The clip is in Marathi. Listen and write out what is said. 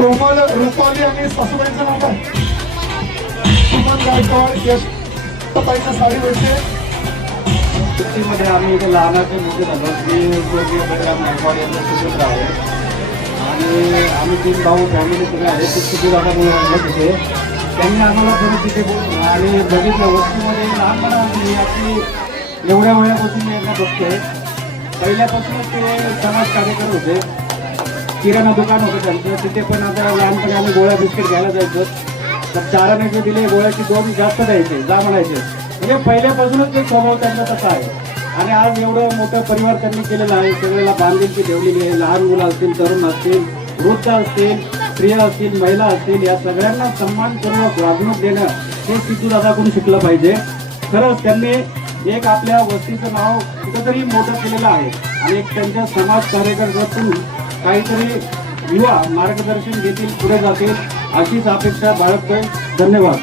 रुपाली आणि सासूबाईंचं नाव काय? सुमन गायकवाड. यश ताईंना साडी भेटते. सुट्टीमध्ये आम्ही इथे लहानाचे मोठे झालो. मी स्वर्गीय बळीराम गायकवाड यांचा सुपुत्र आहे आणि आम्ही 3 भाऊ फॅमिली सगळे आहे. ते सुपुत्रामुळे आणलं तिथे. त्यांनी आम्हाला थोडं तिथे बोलून आणि बघितलं वस्तूमध्ये लहानपणापासून आपली एवढ्या वेळापासून मी यांना बघतोय. पहिल्यापासूनच ते समाज कार्यकर होते. किराणा दुकान होतं त्यांचं. तिथे पण आता लहानपणी आम्ही गोळ्या बिस्किट घ्यायला जायचो. तर 4 आणे दिले गोळ्याची 2 जास्त द्यायचे जा म्हणायचे. म्हणजे पहिल्यापासूनच ते स्वभाव त्यांचा तसा आहे. आणि आज एवढं मोठं परिवार त्यांनी केलेलं आहे. सगळ्याला बांधिलकी ठेवलेली आहे. लहान मुलं असतील, तरुण असतील, वृद्ध असतील, स्त्रिया असतील, महिला असतील, या सगळ्यांना सन्मानपूर्वक वागणूक देणं हे सिद्धूदादाकडून शिकलं पाहिजे. खरंच त्यांनी एक आपल्या वस्तीचं नाव कुठंतरी मोठं केलेलं आहे आणि एक त्यांच्या समाज कार्यकर्त्यातून काहीतरी युवा मार्गदर्शन घेतील, पुढे जातील अशीच अपेक्षा बाळगतोय. धन्यवाद.